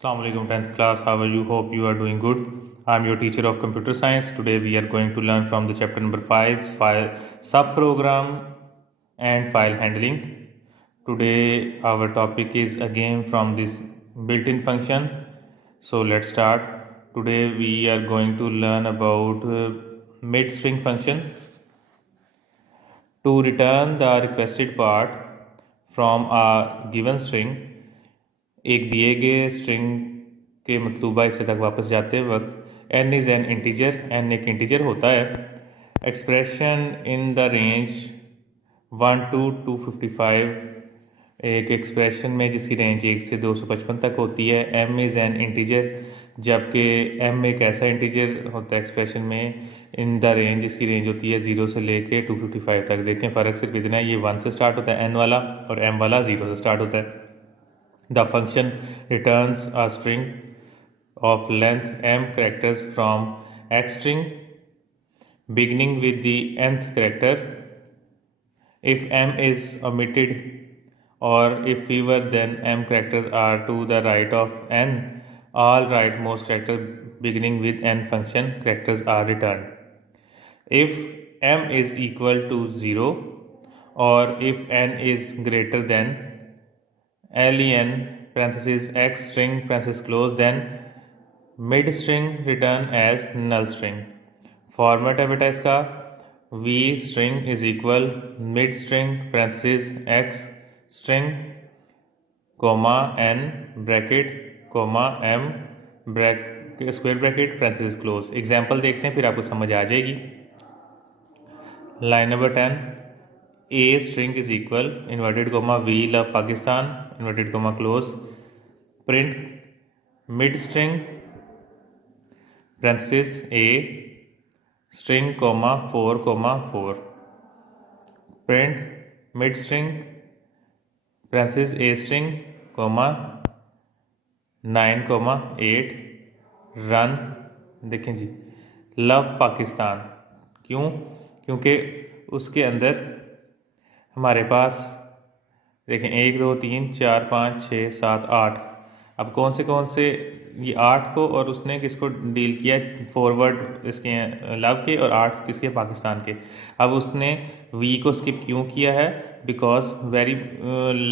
Assalamu alaikum 10th class. How are you? Hope you are doing good. I'm your teacher of computer science. Today we are going to learn from the chapter number 5 file subprogram and file handling. Today our topic is again from this built-in function. So let's start. Today we are going to learn about mid string function. To return the requested part from a given string, एक दिए गए string के मतलूबा हिस्से तक वापस जाते वक्त n is an integer, n एक इंटीजर होता है। Expression in the range 1 to 255, एक एक्सप्रेशन में जिसकी रेंज 1 से 255 तक होती है। m इज़ एन इंटीजर, जबकि m एक ऐसा इंटीजर होता है एक्सप्रेशन में इन द रेंज जिसकी रेंज होती है 0 से लेके 255 तक। देखें फ़र्क सिर्फ इतना है, ये 1 से स्टार्ट होता है n वाला और m वाला 0 से स्टार्ट होता है। The function returns a string of length m characters from X string beginning with the nth character. If m is omitted or if fewer than m characters are to the right of n, all rightmost characters beginning with n function characters are returned. If m is equal to 0 or if n is greater than len parenthesis x string parenthesis close, then mid string return as null string. Format है बेटा इसका v string is equal mid string parenthesis x string comma n bracket comma m bracket square bracket parenthesis close। Example देखते हैं फिर आपको समझ आ जाएगी। Line number 10, a string is equal inverted comma we love Pakistan inverted comma close, print mid string parenthesis a string comma 4, print mid string parenthesis a string comma 9, 8, run। देखें जी, love Pakistan, क्यों? क्योंकि उसके अंदर हमारे पास देखें 1 2 3 4 5 6 7 8, अब कौन से ये 8 को और उसने किसको डील किया, फॉरवर्ड इसके लव के और 8 किसके, पाकिस्तान के। अब उसने वी को स्किप क्यों किया है, बिकॉज वेरी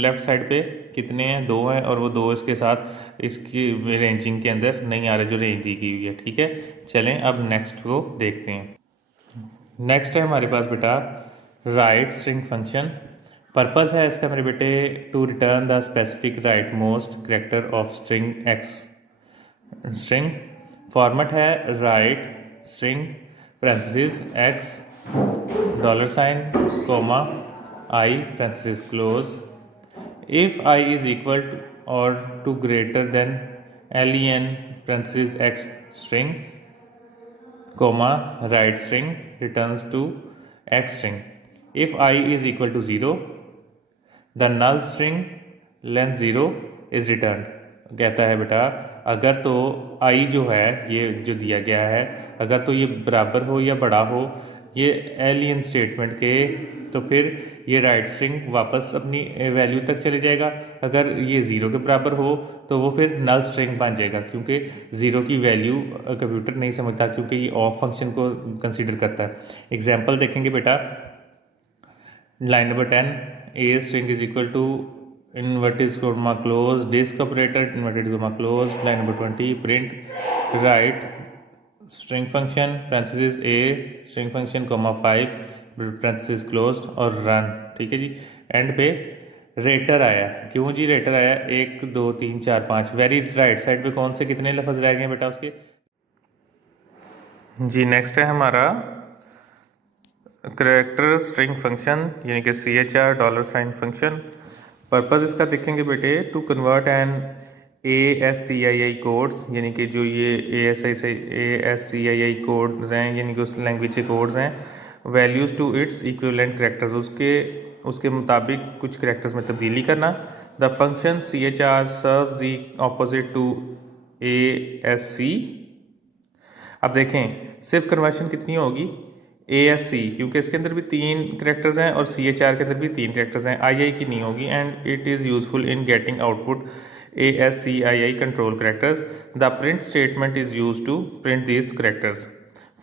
लेफ़्ट साइड पे कितने हैं, 2 हैं और वो 2 इसके साथ इसकी रेंजिंग के अंदर नहीं आ रहे जो रेंज दी गई हुई है। ठीक है, चलें अब नेक्स्ट को देखते हैं। नेक्स्ट है हमारे पास बेटा राइट स्ट्रिंग फंक्शन। पर्पस है इसका मेरे बेटे to return the specific rightmost character of string X string. Format है right string parenthesis X dollar sign comma I parenthesis close. If I is equal to और to greater than len parenthesis X string comma right string returns to x string. If I is equal to 0, the null string length 0 is returned. कहता है बेटा अगर तो i जो है ये जो दिया गया है अगर तो ये बराबर हो या बड़ा हो ये एलियन स्टेटमेंट के, तो फिर ये राइट स्ट्रिंग वापस अपनी वैल्यू तक चले जाएगा। अगर ये 0 के बराबर हो तो वो फिर नल स्ट्रिंग बन जाएगा, क्योंकि 0 की वैल्यू कंप्यूटर नहीं समझता, क्योंकि ये ऑफ फंक्शन को कंसीडर करता है। एग्जांपल देखेंगे बेटा, line number 10, a string is equal to inverted comma close disc operator inverted comma close. Line number 20, print right string function parenthesis a string function comma 5 parenthesis closed और run. ठीक है जी, and पे rater आया, क्यों जी rater आया, 1 2 3 4 5, very right side पे कौन से कितने लफ्ज़ रह गए बेटा उसके जी। नेक्स्ट है हमारा कैरेक्टर स्ट्रिंग फंक्शन यानी कि CHR dollar sign function. Purpose इसका देखेंगे बेटे to convert an ASCII codes, यानी कि जो ये ASCII कोड्स हैं यानी कि उस लैंग्वेज के कोड्स हैं, values to its equivalent characters, उसके मुताबिक कुछ कैरेक्टर्स में तब्दीली करना। The function CHR serves the opposite to ASC। अब देखें सिर्फ कन्वर्शन कितनी होगी, ASC, क्योंकि इसके अंदर भी 3 करेक्टर्स हैं और CHR के अंदर भी 3 करेक्टर्स हैं, II की नहीं होगी, and it is useful in getting output ASCII control characters. The print statement is use to print these characters.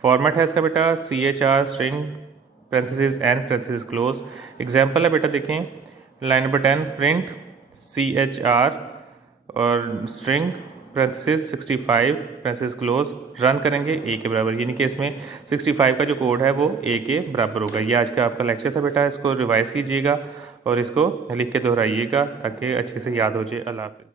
Format है इसका बेटा CHR string parenthesis and parenthesis close. Example है बेटा देखें, लाइन नंबर 10, प्रिंट CHR और string parenthesis 65 parenthesis close, run करेंगे A के बराबर, यानी कि इसमें 65 का जो कोड है वो A के बराबर होगा। ये आज का आपका लेक्चर था बेटा, इसको रिवाइज कीजिएगा और इसको लिख के दोहराइएगा ताकि अच्छे से याद हो जाए। अल्लाह हाफिज़।